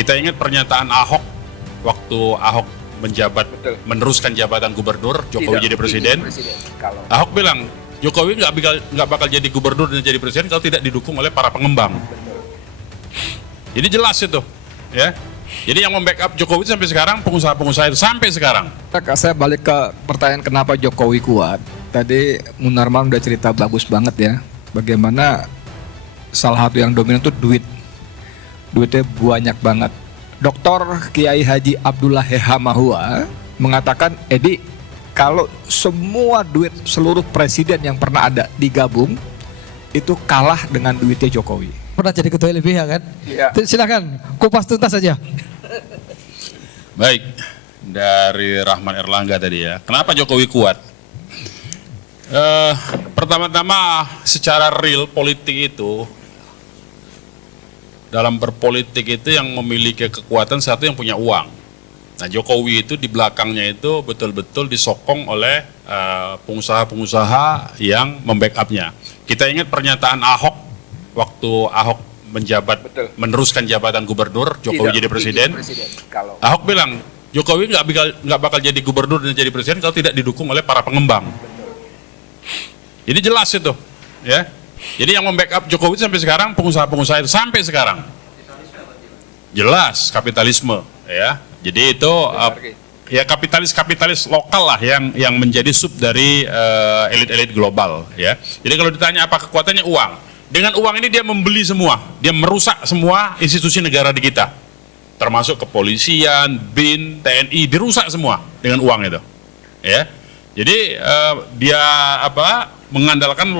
Kita ingat pernyataan Ahok waktu Ahok menjabat, meneruskan jabatan gubernur, Jokowi jadi presiden. Ahok bilang Jokowi nggak bakal jadi gubernur dan jadi presiden kalau tidak didukung oleh para pengembang. Jadi jelas itu, ya. Jadi yang membackup Jokowi sampai sekarang pengusaha-pengusaha itu sampai sekarang. Saya balik ke pertanyaan kenapa Jokowi kuat. Tadi Munarman udah cerita bagus banget ya. Bagaimana salah satu yang dominan itu duit. Duitnya banyak banget. Dr. Kiai Haji Abdullah Hehamahua mengatakan, Edi, kalau semua duit seluruh presiden yang pernah ada digabung, itu kalah dengan duitnya Jokowi. Pernah jadi ketua LBH kan? Iya. Silakan, kupas tuntas saja. Baik, dari Rahman Erlangga tadi ya. Kenapa Jokowi kuat? Pertama-tama secara real politik itu, dalam berpolitik itu yang memiliki kekuatan satu yang punya uang. Nah, Jokowi itu di belakangnya itu betul-betul disokong oleh pengusaha-pengusaha yang membackupnya. Kita ingat pernyataan Ahok waktu Ahok menjabat, meneruskan jabatan gubernur, Jokowi jadi presiden. Ahok bilang Jokowi nggak bakal jadi gubernur dan jadi presiden kalau tidak didukung oleh para pengembang. Jadi jelas itu, ya. Jadi yang membackup Jokowi sampai sekarang pengusaha-pengusaha itu sampai sekarang. Jelas kapitalisme, ya. Jadi itu ya kapitalis lokal lah yang menjadi sub dari elit-elit global, ya. Jadi kalau ditanya apa kekuatannya, uang. Dengan uang ini dia membeli semua, dia merusak semua institusi negara di kita, termasuk kepolisian, BIN, TNI, dirusak semua dengan uang itu, ya. Jadi dia mengandalkan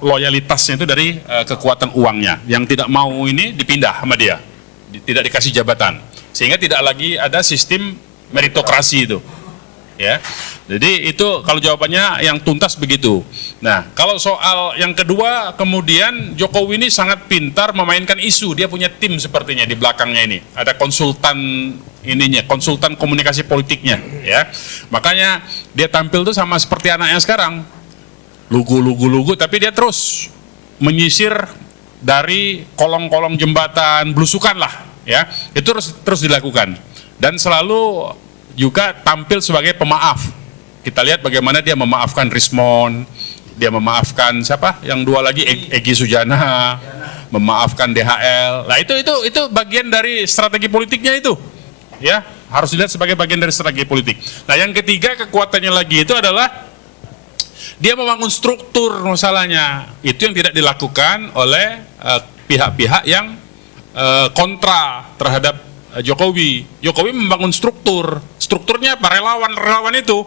loyalitasnya itu dari kekuatan uangnya, yang tidak mau ini dipindah sama dia, tidak dikasih jabatan, sehingga tidak lagi ada sistem meritokrasi itu, ya. Jadi itu kalau jawabannya yang tuntas begitu. Nah, kalau soal yang kedua, kemudian Jokowi ini sangat pintar memainkan isu. Dia punya tim sepertinya di belakangnya ini. Ada konsultan ininya, konsultan komunikasi politiknya, ya. Makanya dia tampil tuh sama seperti anaknya sekarang. Lugu, tapi dia terus menyisir dari kolong-kolong jembatan, belusukan lah, ya. Itu terus dilakukan. Dan selalu juga tampil sebagai pemaaf. Kita lihat bagaimana dia memaafkan Rismon, dia memaafkan siapa? Yang dua lagi Egy Sujana, memaafkan DHL. Nah, itu bagian dari strategi politiknya itu. Ya, harus dilihat sebagai bagian dari strategi politik. Nah, yang ketiga kekuatannya lagi itu adalah dia membangun struktur masalahnya. Itu yang tidak dilakukan oleh pihak-pihak yang kontra terhadap Jokowi. Jokowi membangun strukturnya apa? Relawan itu.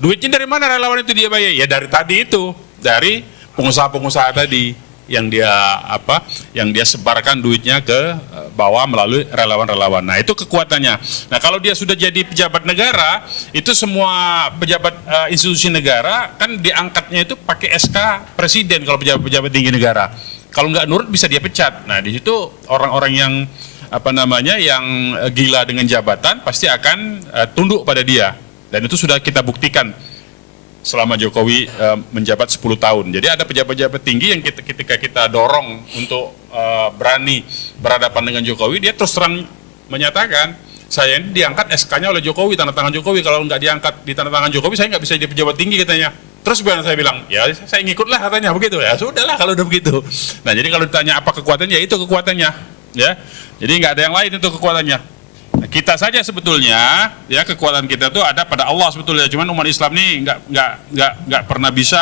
Duitnya dari mana relawan itu dia bayar? Ya dari tadi itu, dari pengusaha-pengusaha tadi yang dia sebarkan duitnya ke bawah melalui relawan-relawan. Nah, itu kekuatannya. Nah, kalau dia sudah jadi pejabat negara, itu semua pejabat institusi negara kan diangkatnya itu pakai SK presiden kalau pejabat-pejabat tinggi negara. Kalau nggak nurut bisa dia pecat. Nah, di situ orang-orang yang yang gila dengan jabatan pasti akan tunduk pada dia. Dan itu sudah kita buktikan selama Jokowi menjabat 10 tahun. Jadi ada pejabat-pejabat tinggi yang ketika kita dorong untuk berani berhadapan dengan Jokowi, dia terus terang menyatakan, saya ini diangkat SK-nya oleh Jokowi, tanda tangan Jokowi. Kalau nggak diangkat di tanda tangan Jokowi, saya nggak bisa jadi pejabat tinggi katanya. Terus saya bilang, ya saya ngikutlah katanya begitu. Ya sudahlah kalau udah begitu. Nah, jadi kalau ditanya apa kekuatannya, itu kekuatannya, ya. Jadi nggak ada yang lain itu kekuatannya. Nah, kita saja sebetulnya, ya kekuatan kita itu ada pada Allah sebetulnya. Cuman umat Islam ini nggak pernah bisa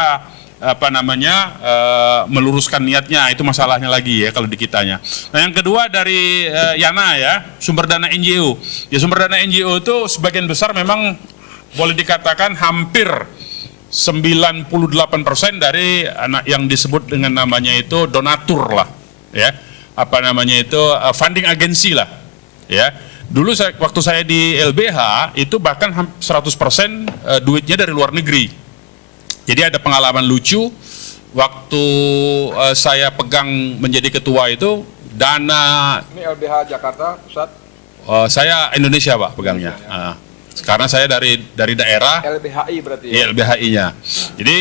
meluruskan niatnya. Itu masalahnya lagi ya kalau di kitanya. Nah, yang kedua dari Yana ya, sumber dana NGO. Ya, sumber dana NGO itu sebagian besar memang boleh dikatakan hampir 98% dari anak yang disebut dengan namanya itu donatur lah, ya. Funding agensi lah, ya. Dulu waktu saya di LBH itu bahkan 100% duitnya dari luar negeri. Jadi ada pengalaman lucu waktu saya pegang menjadi ketua itu, dana. Ini LBH Jakarta Pusat. Saya Indonesia Pak pegangnya. Karena saya dari daerah. LBHI berarti ya? Iya, LBHI-nya. Jadi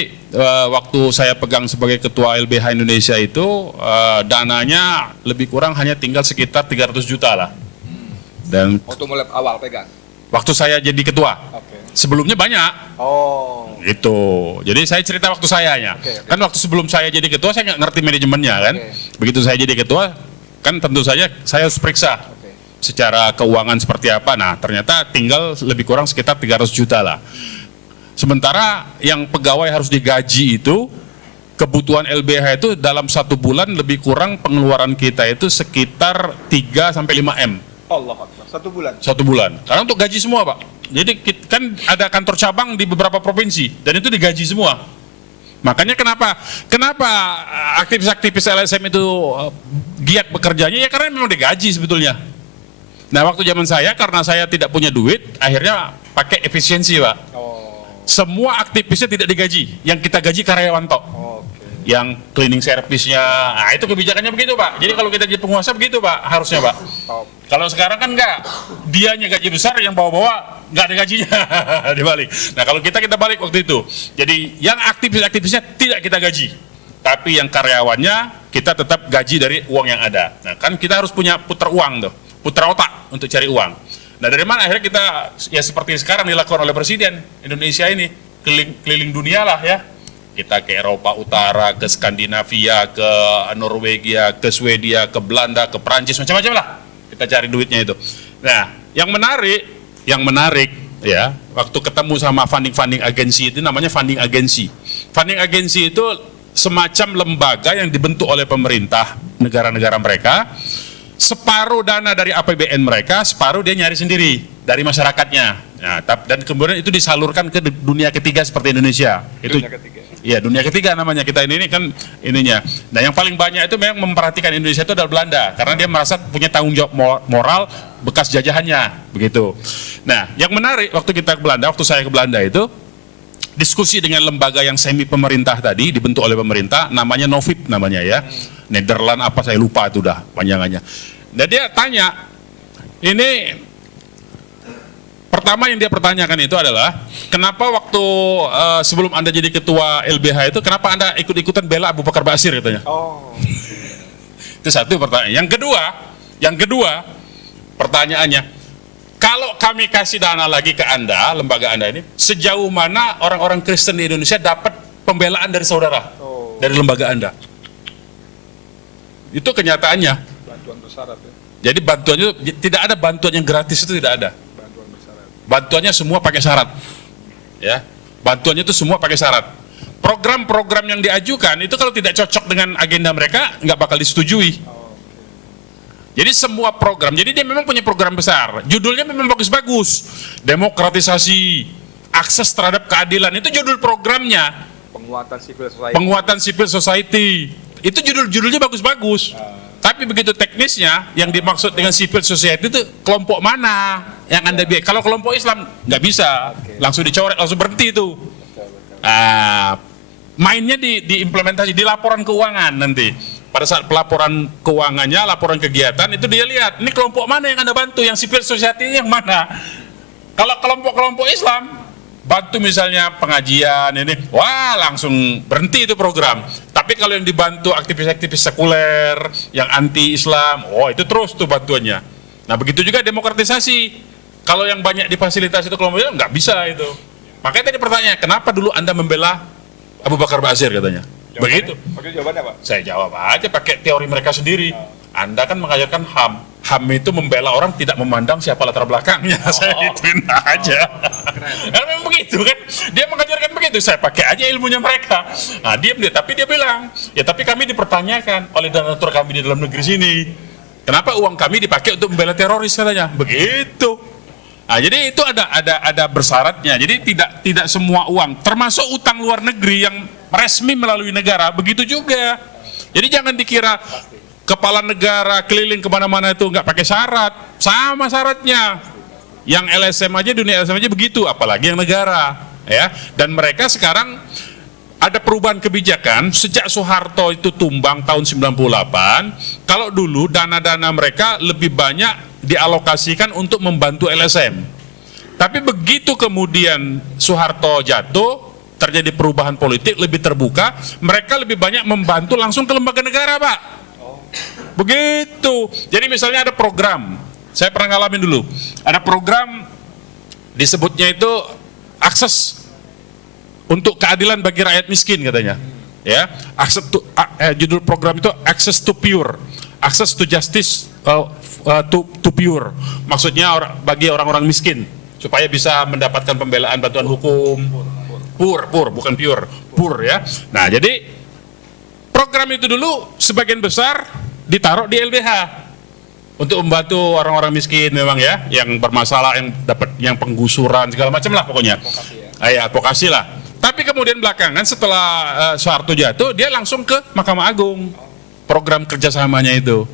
waktu saya pegang sebagai ketua LBH Indonesia itu dananya lebih kurang hanya tinggal sekitar 300 juta lah. Dan Waktu mulai awal pegang. waktu saya jadi ketua, Oke. sebelumnya banyak. Oh. Gitu. Jadi saya cerita waktu sayanya. Oke, oke. Kan waktu sebelum saya jadi ketua saya nggak ngerti manajemennya kan. Oke. Begitu saya jadi ketua, kan tentu saja saya harus periksa Oke. secara keuangan seperti apa. Nah, ternyata tinggal lebih kurang sekitar 300 juta lah. Sementara yang pegawai harus digaji itu, kebutuhan LBH itu dalam 1 bulan lebih kurang pengeluaran kita itu sekitar 3 sampai 5 M. Allah Akbar. 1 bulan. 1 bulan. Karena untuk gaji semua, Pak. Jadi kan ada kantor cabang di beberapa provinsi dan itu digaji semua. Makanya kenapa aktivis-aktivis LSM itu giat bekerjanya ya karena memang digaji sebetulnya. Nah, waktu zaman saya karena saya tidak punya duit, akhirnya pakai efisiensi, Pak. Oh. Semua aktivisnya tidak digaji, yang kita gaji karyawan tok. Oke. Yang cleaning service-nya, nah itu kebijakannya begitu, Pak. Jadi kalau kita jadi penguasa begitu, Pak, harusnya, Pak. Top. Kalau sekarang kan enggak, dianya gaji besar, yang bawa-bawa nggak ada gajinya dibalik. Nah kalau kita balik waktu itu, jadi yang aktivisnya tidak kita gaji, tapi yang karyawannya kita tetap gaji dari uang yang ada. Nah kan kita harus punya putar uang tuh, putar otak untuk cari uang. Nah dari mana akhirnya kita ya seperti sekarang dilakukan oleh Presiden Indonesia ini keliling dunia lah ya. Kita ke Eropa Utara, ke Skandinavia, ke Norwegia, ke Swedia, ke Belanda, ke Prancis, macam-macam lah. Kita cari duitnya itu. Nah, yang menarik ya, waktu ketemu sama funding agensi itu namanya funding agensi. Funding agensi itu semacam lembaga yang dibentuk oleh pemerintah negara-negara mereka. Separuh dana dari APBN mereka, separuh dia nyari sendiri dari masyarakatnya. Nah, dan kemudian itu disalurkan ke dunia ketiga seperti Indonesia. Itu Dunia ketiga. Iya, dunia ketiga namanya kita ini kan ininya. Nah, yang paling banyak itu memang memperhatikan Indonesia itu adalah Belanda karena dia merasa punya tanggung jawab moral bekas jajahannya, begitu. Nah, yang menarik waktu saya ke Belanda itu diskusi dengan lembaga yang semi pemerintah tadi dibentuk oleh pemerintah, namanya Novib namanya ya. Nederland apa saya lupa itu dah panjangannya. Nah, dia tanya, ini pertama yang dia pertanyakan itu adalah kenapa waktu sebelum Anda jadi ketua LBH itu kenapa Anda ikut-ikutan bela Abu Bakar Basir katanya. Oh. Itu satu pertanyaan. Yang kedua pertanyaannya, kalau kami kasih dana lagi ke Anda, lembaga Anda ini, sejauh mana orang-orang Kristen di Indonesia dapat pembelaan dari saudara, dari lembaga Anda? Itu kenyataannya. Bantuan bersyarat ya. Jadi bantuannya tidak ada bantuan yang gratis, itu tidak ada. Bantuan bersyarat. Bantuannya semua pakai syarat. Ya. Bantuannya itu semua pakai syarat. Program-program yang diajukan itu kalau tidak cocok dengan agenda mereka nggak bakal disetujui. Jadi semua program, jadi dia memang punya program besar. Judulnya memang bagus-bagus. Demokratisasi, akses terhadap keadilan, itu judul programnya. Penguatan civil society. Penguatan civil society. Itu judul-judulnya bagus-bagus. Tapi begitu teknisnya, yang dimaksud dengan civil society itu kelompok mana yang Anda biar. Kalau kelompok Islam nggak bisa, langsung dicoret, langsung berhenti itu. Mainnya diimplementasi di laporan keuangan nanti. Pada saat pelaporan keuangannya, laporan kegiatan itu dia lihat, ini kelompok mana yang Anda bantu, yang civil society yang mana. Kalau kelompok-kelompok Islam bantu misalnya pengajian ini, wah langsung berhenti itu program. Tapi kalau yang dibantu aktivis-aktivis sekuler, yang anti-Islam, oh itu terus tuh bantuannya. Nah begitu juga demokratisasi. Kalau yang banyak difasilitasi itu kelompok Islam, nggak bisa itu. Makanya tadi pertanyaan, kenapa dulu Anda membela Abu Bakar Basir katanya? Begitu. Pakai jawabannya Pak? Saya jawab aja pakai teori mereka sendiri. Anda kan mengajarkan HAM. HAM itu membela orang tidak memandang siapa latar belakangnya. Saya gituin aja. Karena memang begitu kan. Dia mengajarkan begitu. Saya pakai aja ilmunya mereka. Nah, diam dia. Tapi dia bilang, ya tapi kami dipertanyakan oleh donatur kami di dalam negeri sini. Kenapa uang kami dipakai untuk membela teroris katanya? Begitu. Nah, jadi itu ada bersyaratnya. Jadi tidak semua uang, termasuk utang luar negeri yang resmi melalui negara, begitu juga. Jadi jangan dikira kepala negara keliling kemana-mana itu nggak pakai syarat, sama syaratnya. Yang LSM aja, dunia LSM aja begitu, apalagi yang negara, ya. Dan mereka sekarang ada perubahan kebijakan sejak Soeharto itu tumbang tahun 98. Kalau dulu dana-dana mereka lebih banyak dialokasikan untuk membantu LSM. Tapi begitu kemudian Soeharto jatuh, terjadi perubahan politik lebih terbuka, mereka lebih banyak membantu langsung ke lembaga negara, Pak. Begitu. Jadi misalnya ada program Saya pernah ngalamin dulu. Ada program disebutnya itu akses untuk keadilan bagi rakyat miskin katanya. Ya, judul program itu Access to Pure, Access to Justice to Pure. Maksudnya bagi orang-orang miskin supaya bisa mendapatkan pembelaan bantuan hukum. Pur, bukan pure, pur ya. Nah, jadi program itu dulu sebagian besar ditaruh di LBH untuk membantu orang-orang miskin memang ya, yang bermasalah, yang dapat yang penggusuran segala macam lah pokoknya. Advokasi lah. Tapi kemudian belakangan setelah Soeharto jatuh, dia langsung ke Mahkamah Agung program kerjasamanya itu.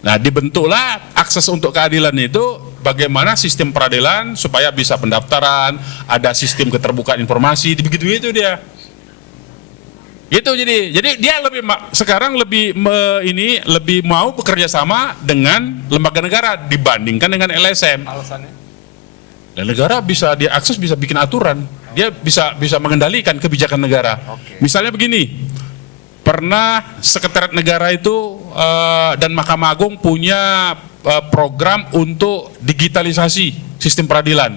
Nah, dibentuklah akses untuk keadilan itu, bagaimana sistem peradilan supaya bisa pendaftaran, ada sistem keterbukaan informasi, begitu itu dia. Gitu, jadi dia sekarang lebih mau bekerja sama dengan lembaga negara dibandingkan dengan LSM. Alasannya? Dan negara bisa dia akses, bisa bikin aturan, dia bisa mengendalikan kebijakan negara. Misalnya begini, pernah Sekretariat Negara itu dan Mahkamah Agung punya program untuk digitalisasi sistem peradilan.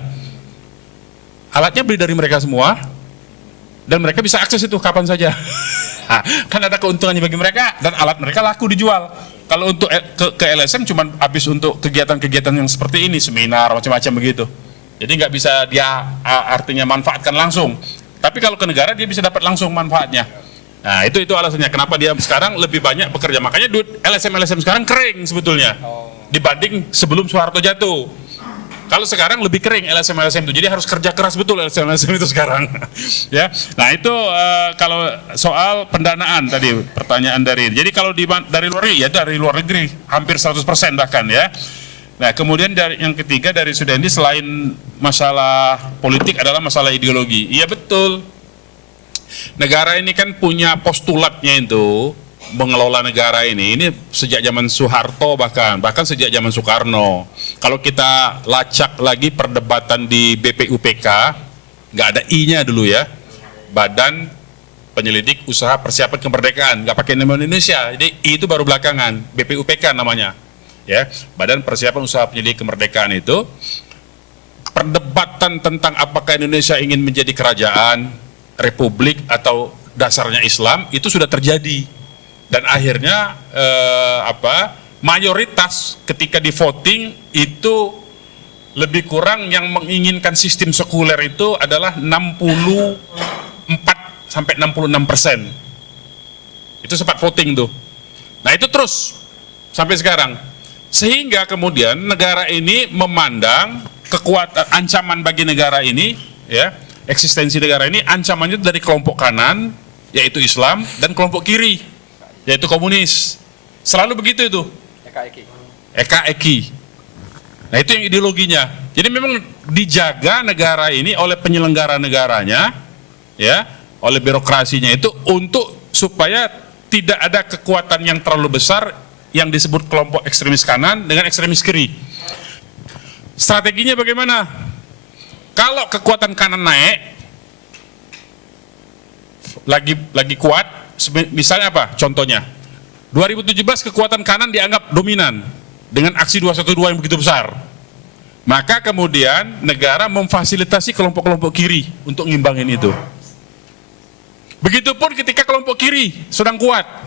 Alatnya beli dari mereka semua, dan mereka bisa akses itu kapan saja. Kan ada keuntungannya bagi mereka, dan alat mereka laku dijual. Kalau untuk ke LSM cuma habis untuk kegiatan-kegiatan yang seperti ini, seminar macam-macam begitu. Jadi nggak bisa dia artinya manfaatkan langsung. Tapi kalau ke negara dia bisa dapat langsung manfaatnya. Nah, itu alasannya kenapa dia sekarang lebih banyak bekerja. Makanya duit LSM sekarang kering sebetulnya dibanding sebelum Soeharto jatuh. Kalau sekarang lebih kering LSM itu, jadi harus kerja keras betul LSM itu sekarang. Ya, nah itu kalau soal pendanaan tadi pertanyaan jadi kalau dari luar negeri hampir 100% bahkan ya. Nah, kemudian yang ketiga dari Sudendi, selain masalah politik adalah masalah ideologi. Iya betul. Negara ini kan punya postulatnya itu, mengelola negara ini sejak zaman Soeharto bahkan sejak zaman Soekarno. Kalau kita lacak lagi perdebatan di BPUPK, nggak ada I-nya dulu ya, Badan Penyelidik Usaha Persiapan Kemerdekaan, nggak pakai nama Indonesia. Jadi I itu baru belakangan, BPUPK namanya. Ya, Badan Persiapan Usaha Penyelidik Kemerdekaan itu perdebatan tentang apakah Indonesia ingin menjadi kerajaan, republik atau dasarnya Islam itu sudah terjadi, dan akhirnya mayoritas ketika di voting itu lebih kurang yang menginginkan sistem sekuler itu adalah 64-66%. Itu sempat voting tuh. Nah, itu terus sampai sekarang. Sehingga kemudian negara ini memandang kekuatan ancaman bagi negara ini, ya, eksistensi negara ini ancamannya dari kelompok kanan yaitu Islam dan kelompok kiri yaitu komunis. Selalu begitu itu. Eka-eki. Nah, itu yang ideologinya. Jadi memang dijaga negara ini oleh penyelenggara negaranya, ya, oleh birokrasinya itu untuk supaya tidak ada kekuatan yang terlalu besar yang disebut kelompok ekstremis kanan dengan ekstremis kiri. Strateginya bagaimana? Kalau kekuatan kanan naik, lagi kuat, misalnya apa? Contohnya, 2017 kekuatan kanan dianggap dominan dengan aksi 212 yang begitu besar. Maka kemudian negara memfasilitasi kelompok-kelompok kiri untuk ngimbangin itu. Begitupun ketika kelompok kiri sedang kuat,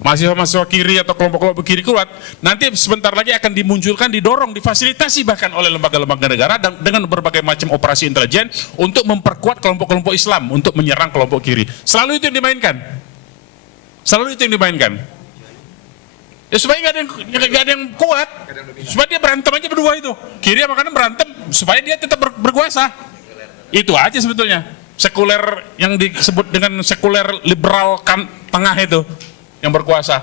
mahasiswa-mahasiswa kiri atau kelompok-kelompok kiri kuat, nanti sebentar lagi akan dimunculkan, didorong, difasilitasi bahkan oleh lembaga-lembaga negara dan dengan berbagai macam operasi intelijen untuk memperkuat kelompok-kelompok Islam untuk menyerang kelompok kiri. Selalu itu yang dimainkan. Ya, supaya nggak ada yang kuat, supaya dia berantem aja berdua itu, kiri sama kanan berantem supaya dia tetap berkuasa. Itu aja sebetulnya. Sekuler yang disebut dengan sekuler liberal tengah itu yang berkuasa.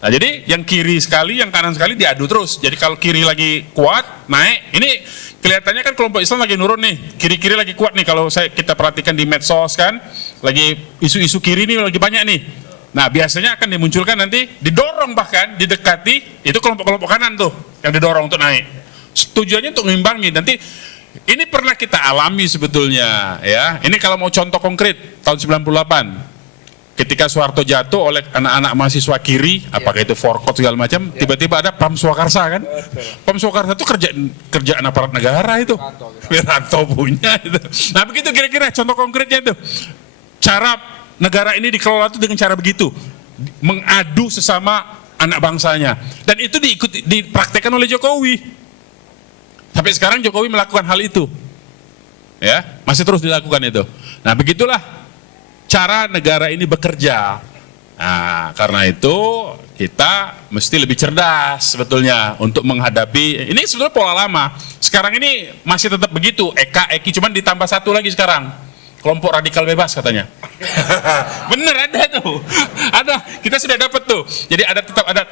Nah, jadi yang kiri sekali, yang kanan sekali diadu terus. Jadi kalau kiri lagi kuat, naik, ini kelihatannya kan kelompok Islam lagi nurun nih, kiri-kiri lagi kuat nih. Kalau kita perhatikan di medsos kan, lagi isu-isu kiri nih lagi banyak nih. Nah, biasanya akan dimunculkan nanti, didorong bahkan, didekati, itu kelompok-kelompok kanan tuh, yang didorong untuk naik. Tujuannya untuk mengimbangi. Nanti, ini pernah kita alami sebetulnya, ya. Ini kalau mau contoh konkret, tahun 98. ketika Soeharto jatuh oleh anak-anak mahasiswa kiri, apakah itu forkot segala macam, tiba-tiba ada Pam Swakarsa kan? Pam Swakarsa itu kerjaan aparat negara itu. Wiranto punya itu. Nah begitu kira-kira contoh konkretnya itu. Cara negara ini dikelola itu dengan cara begitu, mengadu sesama anak bangsanya, dan itu dipraktekkan oleh Jokowi. Sampai sekarang Jokowi melakukan hal itu, ya masih terus dilakukan itu. Nah begitulah cara negara ini bekerja. Nah karena itu kita mesti lebih cerdas sebetulnya untuk menghadapi ini. Sebetulnya pola lama. Sekarang ini masih tetap begitu, Eki, cuman ditambah satu lagi sekarang, kelompok radikal bebas katanya. Bener ada tuh, ada, kita sudah dapat tuh. Jadi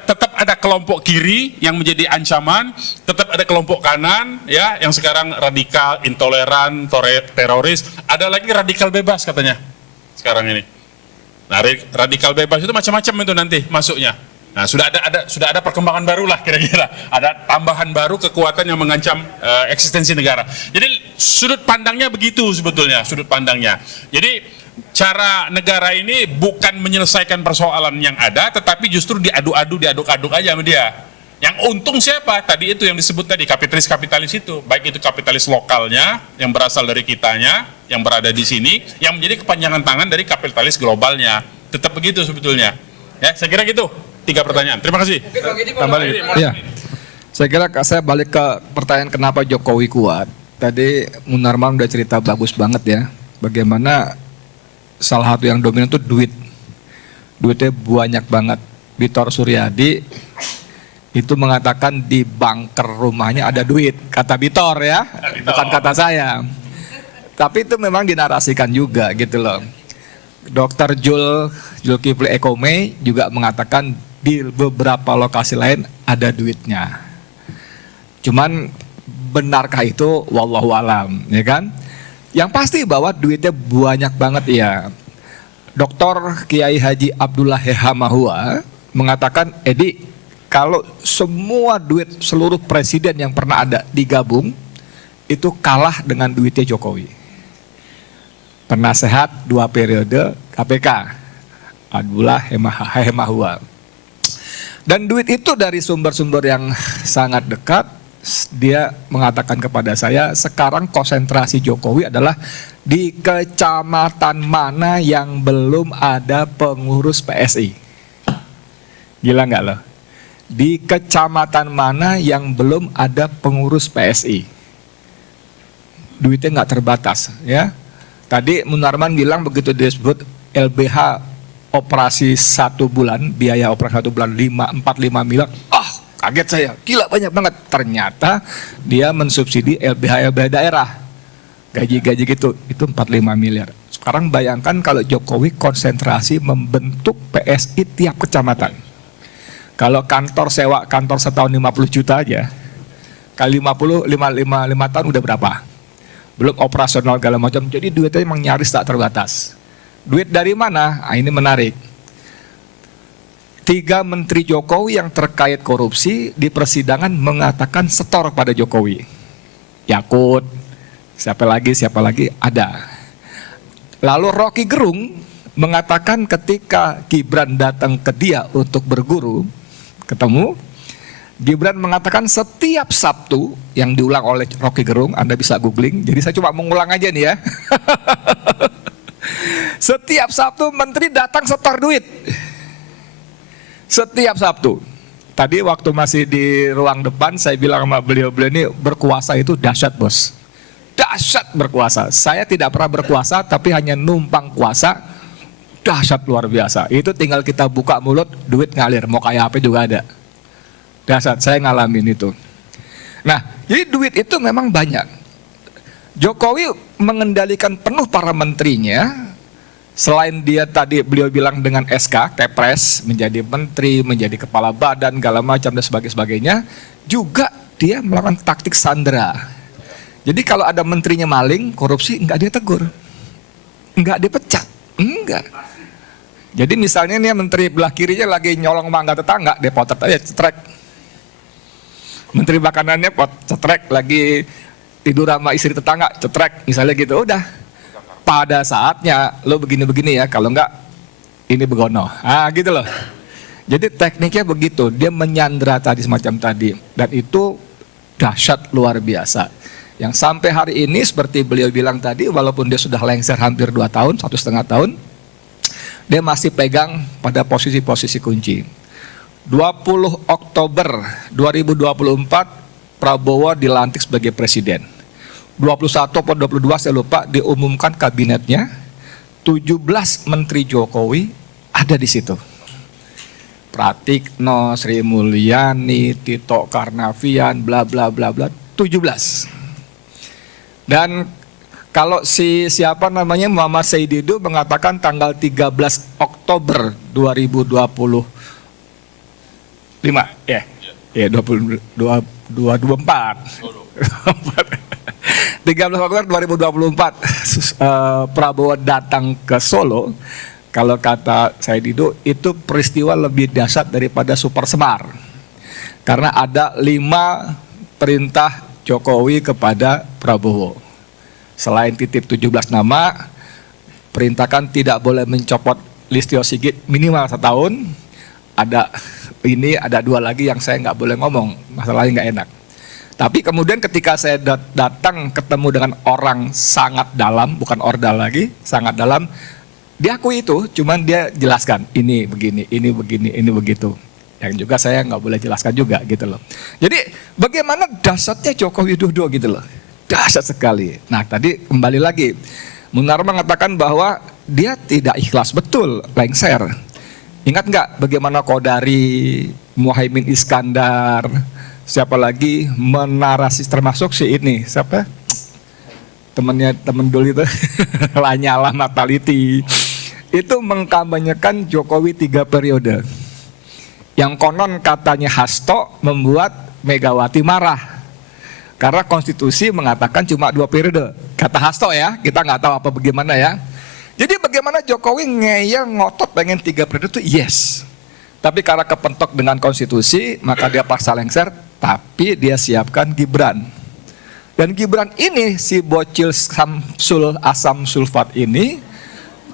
tetap ada kelompok kiri yang menjadi ancaman, tetap ada kelompok kanan ya yang sekarang radikal, intoleran, teroris. Ada lagi radikal bebas katanya sekarang ini. Nah radikal bebas itu macam-macam itu nanti masuknya. Nah sudah ada perkembangan baru lah kira-kira, ada tambahan baru kekuatan yang mengancam eksistensi negara. Jadi sudut pandangnya begitu sebetulnya, sudut pandangnya. Jadi cara negara ini bukan menyelesaikan persoalan yang ada, tetapi justru diaduk-aduk aja sama dia. Yang untung siapa? Tadi itu yang disebut tadi, kapitalis itu, baik itu kapitalis lokalnya yang berasal dari kitanya, yang berada di sini, yang menjadi kepanjangan tangan dari kapitalis globalnya. Tetap begitu sebetulnya. Ya, saya kira gitu. 3 pertanyaan. Terima kasih. Ya. Saya kira saya balik ke pertanyaan kenapa Jokowi kuat. Tadi Munarman udah cerita bagus banget ya. Bagaimana salah satu yang dominan itu duit. Duitnya banyak banget. Bitor Suryadi itu mengatakan di bunker rumahnya ada duit. Kata Bitor ya, bukan kata saya. Tapi itu memang dinarasikan juga gitu loh. Dr. Zulkifli Ekome juga mengatakan di beberapa lokasi lain ada duitnya. Cuman benarkah itu? Wallahu alam, ya kan? Yang pasti bahwa duitnya banyak banget ya. Dr. Kiai Haji Abdullah Hehamahua mengatakan, Edi, kalau semua duit seluruh presiden yang pernah ada digabung, itu kalah dengan duitnya Jokowi. Penasehat 2 periode KPK, Abdullah Hemahua. Dan duit itu dari sumber-sumber yang sangat dekat. Dia mengatakan kepada saya, sekarang konsentrasi Jokowi adalah di kecamatan mana yang belum ada pengurus PSI. Gila nggak loh? Di kecamatan mana yang belum ada pengurus PSI. Duitnya nggak terbatas ya. Tadi Munarman bilang begitu disebut LBH operasi 1 bulan, biaya operasi 1 bulan 45 miliar. Kaget saya, gila banyak banget. Ternyata dia mensubsidi LBH daerah. Gaji-gaji gitu, itu 45 miliar. Sekarang bayangkan kalau Jokowi konsentrasi membentuk PSI tiap kecamatan. Kalau kantor sewa kantor setahun 50 juta aja, kali 50, 5 tahun udah berapa? Belum operasional segala macam. Jadi duitnya emang nyaris tak terbatas. Duit dari mana? Nah, ini menarik. 3 menteri Jokowi yang terkait korupsi di persidangan mengatakan setor pada Jokowi. Yakut, siapa lagi ada. Lalu Rocky Gerung mengatakan ketika Gibran datang ke dia untuk berguru, ketemu, Gibran mengatakan setiap Sabtu yang diulang oleh Rocky Gerung, Anda bisa googling, jadi saya cuma mengulang aja nih ya. Setiap Sabtu menteri datang setor duit. Setiap Sabtu. Tadi waktu masih di ruang depan saya bilang sama beliau ini berkuasa itu dahsyat bos. Dahsyat berkuasa. Saya tidak pernah berkuasa tapi hanya numpang kuasa. Dahsyat luar biasa. Itu tinggal kita buka mulut, duit ngalir. Mau kayak apa juga ada. Dahsyat, saya ngalamin itu. Nah, jadi duit itu memang banyak. Jokowi mengendalikan penuh para menterinya. Selain dia tadi beliau bilang dengan SK, Kepres, menjadi menteri, menjadi kepala badan, segala macam dan sebagainya, juga dia melakukan taktik sandera. Jadi kalau ada menterinya maling, korupsi, enggak dia tegur, enggak dipecat, enggak. Jadi misalnya nih menteri belah kirinya lagi nyolong mangga tetangga, dia potret aja, cetrek. Menteri makanannya cetrek, lagi tidur sama istri tetangga, cetrek, misalnya gitu, udah. Pada saatnya lo begini-begini ya, kalau enggak ini begono. Gitu loh. Jadi tekniknya begitu, dia menyandra tadi semacam tadi, dan itu dahsyat luar biasa. Yang sampai hari ini seperti beliau bilang tadi, walaupun dia sudah lengser hampir 2 tahun, 1,5 tahun, dia masih pegang pada posisi-posisi kunci. 20 Oktober 2024 Prabowo dilantik sebagai presiden. 21 atau 22 saya lupa, diumumkan kabinetnya. 17 menteri Jokowi ada di situ. Pratikno, Sri Mulyani, Tito Karnavian, bla bla bla bla, 17. Dan kalau siapa namanya Muhammad Saididu mengatakan tanggal 13 Oktober 2025 ya. Ya 2024. 13 Oktober 2024 Prabowo datang ke Solo. Kalau kata Saididu itu peristiwa lebih dahsyat daripada Super Semar. Karena ada 5 perintah Jokowi kepada Prabowo. Selain titip 17 nama, perintahkan tidak boleh mencopot Listio Sigit minimal 1 tahun. Ada 2 lagi yang saya nggak boleh ngomong, masalahnya nggak enak. Tapi kemudian ketika saya datang ketemu dengan orang sangat dalam, bukan ordal lagi, sangat dalam, dia akui itu, cuman dia jelaskan ini begini, ini begini, ini begitu. Yang juga saya nggak boleh jelaskan juga gitu loh. Jadi bagaimana dahsyatnya Joko Widodo gitu loh, dahsyat sekali. Nah tadi kembali lagi, Munar mengatakan bahwa dia tidak ikhlas, betul, lengser. Ingat nggak bagaimana Kodari, Muhaimin Iskandar, siapa lagi menarasi, termasuk si ini, siapa? Temen dulu itu, Lanyala Mataliti. Itu mengkampanyekan Jokowi 3 periode. Yang konon katanya Hasto membuat Megawati marah. Karena konstitusi mengatakan cuma 2 periode. Kata Hasto ya, kita nggak tahu apa bagaimana ya. Jadi bagaimana Jokowi ngeyel ngotot pengen 3 periode itu yes. Tapi karena kepentok dengan konstitusi, maka dia paksa lengser, tapi dia siapkan Gibran. Dan Gibran ini, si bocil asam sulfat ini,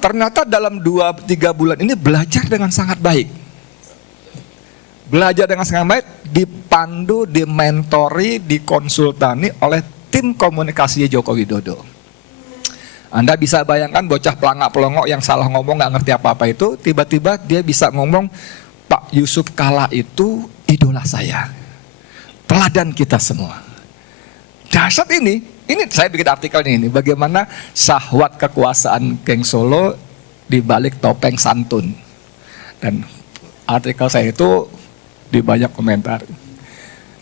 ternyata dalam 2-3 bulan ini belajar dengan sangat baik. Belajar dengan sangat baik, dipandu, dimentori, dikonsultani oleh tim komunikasi Joko Widodo. Anda bisa bayangkan bocah pelangak-pelongok yang salah ngomong, nggak ngerti apa-apa itu, tiba-tiba dia bisa ngomong, Pak Yusuf Kalla itu idola saya, teladan kita semua. Dahsyat ini saya bikin artikel ini, bagaimana syahwat kekuasaan geng Solo dibalik topeng santun. Dan artikel saya itu di banyak komentar.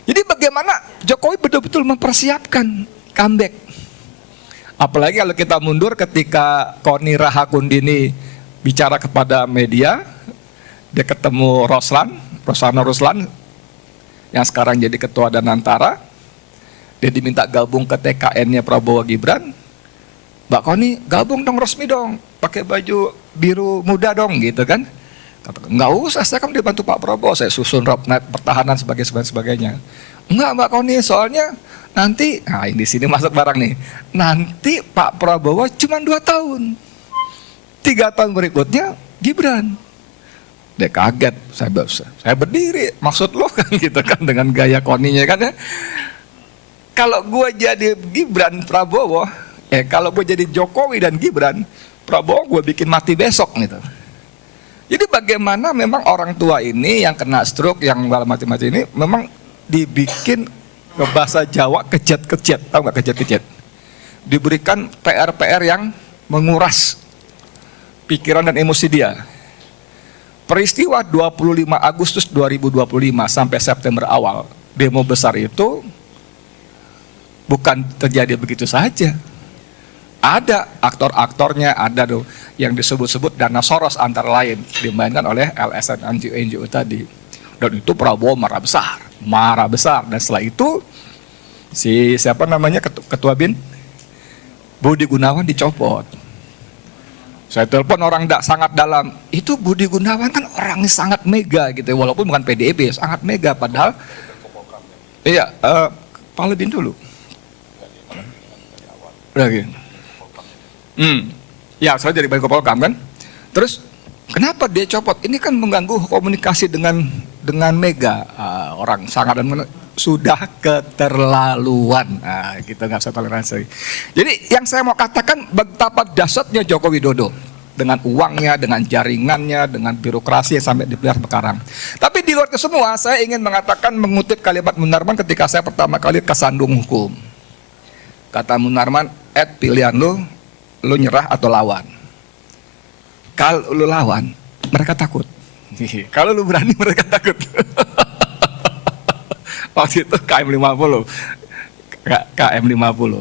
Jadi bagaimana Jokowi betul-betul mempersiapkan comeback. Apalagi kalau kita mundur ketika Koni Rahakundini bicara kepada media, dia ketemu Ruslan yang sekarang jadi ketua Danantara. Dia diminta gabung ke TKN-nya Prabowo Gibran. Mbak Koni gabung dong, resmi dong, pakai baju biru muda dong gitu kan. Kata, nggak usah, saya kan dibantu Pak Prabowo, saya susun roadmap pertahanan sebagainya. Enggak Mbak Koni, soalnya nanti, nah di sini masuk barang nih, nanti Pak Prabowo cuma 2 tahun, 3 tahun berikutnya Gibran. Dia kaget, saya berdiri, maksud lo kan gitu kan, dengan gaya Koninya kan ya. Kalau gue jadi Gibran Prabowo, kalau gue jadi Jokowi dan Gibran, Prabowo gue bikin mati besok gitu. Jadi bagaimana memang orang tua ini yang kena stroke, yang mati-mati ini, memang dibikin ke bahasa Jawa kejet-kejet, tahu nggak kejet-kejet? Diberikan PR-PR yang menguras pikiran dan emosi dia. Peristiwa 25 Agustus 2025 sampai September awal, demo besar itu bukan terjadi begitu saja. Ada aktor-aktornya, ada dong yang disebut-sebut dana Soros antara lain, dimainkan oleh LSM NGO tadi. Dan itu Prabowo marah besar. Dan setelah itu si siapa namanya ketua BIN, Budi Gunawan dicopot. Saya telepon orang sangat dalam, itu Budi Gunawan kan orangnya sangat mega gitu, walaupun bukan PDIP, sangat mega padahal. Iya, Pak Lebin dulu. Lagi. Ya, saya jadi Menko Polkam kan. Terus Kenapa dia copot? Ini kan mengganggu komunikasi dengan Mega. Orang sangat sudah keterlaluan. Kita nggak bisa toleransi. Jadi yang saya mau katakan betapa dahsyatnya Joko Widodo dengan uangnya, dengan jaringannya, dengan birokrasi yang sampai dipelihara sekarang. Tapi di luar itu semua, saya ingin mengatakan mengutip kalimat Munarman ketika saya pertama kali kesandung hukum. Kata Munarman, pilihan lu nyerah atau lawan. Kalau lu lawan, mereka takut. Kalau lu berani, mereka takut. Waktu itu KM50. KM50.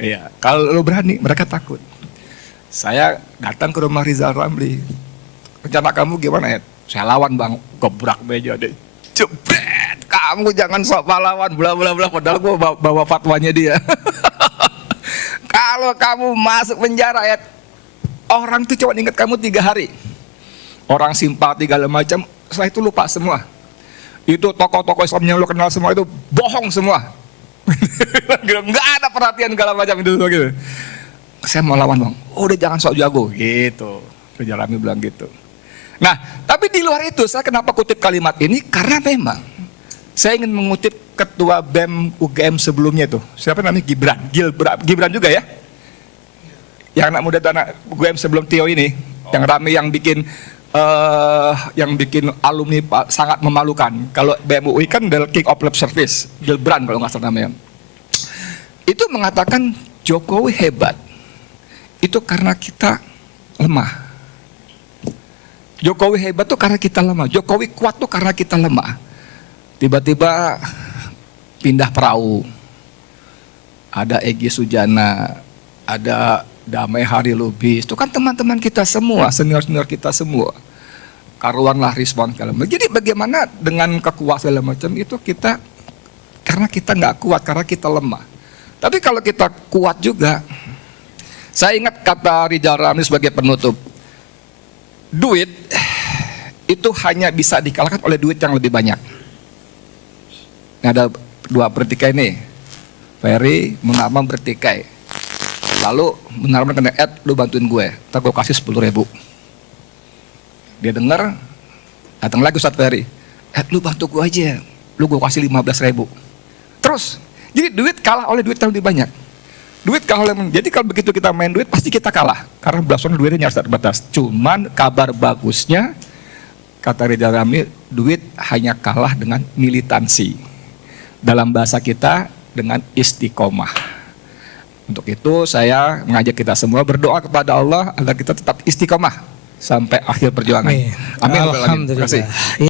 Iya, kalau lu berani, mereka takut. Saya datang ke rumah Rizal Ramli. Rencana kamu gimana, Ed? Saya lawan, Bang. Gebrak meja deh. Jebret, kamu jangan sok pahlawan, bla bla bla. Padahal gue bawa fatwanya dia. Kalau kamu masuk penjara, Ed, orang itu cuma ingat kamu 3 hari. Orang simpati segala macam, setelah itu lupa semua. Itu tokoh-tokoh Islam yang lo kenal semua itu bohong semua. Nggak ada perhatian segala macam itu gitu. Saya mau lawan, Bang. Udah jangan sok jago gitu. Jalani bilang gitu. Nah, tapi di luar itu saya kenapa kutip kalimat ini? Karena memang saya ingin mengutip ketua BEM UGM sebelumnya tuh. Siapa namanya? Gibran juga ya? Yang anak muda anak UGM sebelum Tio ini, yang rame yang bikin alumni sangat memalukan. Kalau BMUI kan The King of Lip Service, Gibran kalau nggak salah namanya. Itu mengatakan Jokowi hebat. Itu karena kita lemah. Jokowi hebat tuh karena kita lemah. Jokowi kuat tuh karena kita lemah. Tiba-tiba pindah perahu. Ada Egy Sujana, ada Damai Hari Lubis, itu kan teman-teman kita semua, senior-senior kita semua. Karuanlah Rizwan segala macam. Jadi bagaimana dengan kekuasaan segala macam itu kita, karena kita nggak kuat, karena kita lemah. Tapi kalau kita kuat juga, saya ingat kata Rizal Ramli sebagai penutup, duit itu hanya bisa dikalahkan oleh duit yang lebih banyak. Ini ada 2 bertikai nih, Ferry, Munarman bertikai. Lalu Munarman kena lu bantuin gue, ntar gue kasih 10.000. Dia dengar, datang lagi Ustadz Ferry, lu bantu gue aja, lu gue kasih 15.000. Terus, jadi duit kalah oleh duit yang lebih banyak. Duit kalah oleh, jadi kalau begitu kita main duit pasti kita kalah, karena belasan duitnya nyaris terbatas. Cuman kabar bagusnya, kata Rizal Ramli, duit hanya kalah dengan militansi. Dalam bahasa kita dengan istiqomah. Untuk itu saya mengajak kita semua berdoa kepada Allah agar kita tetap istiqomah sampai akhir perjuangan. Amin. Amin. Alhamdulillah. Terima kasih.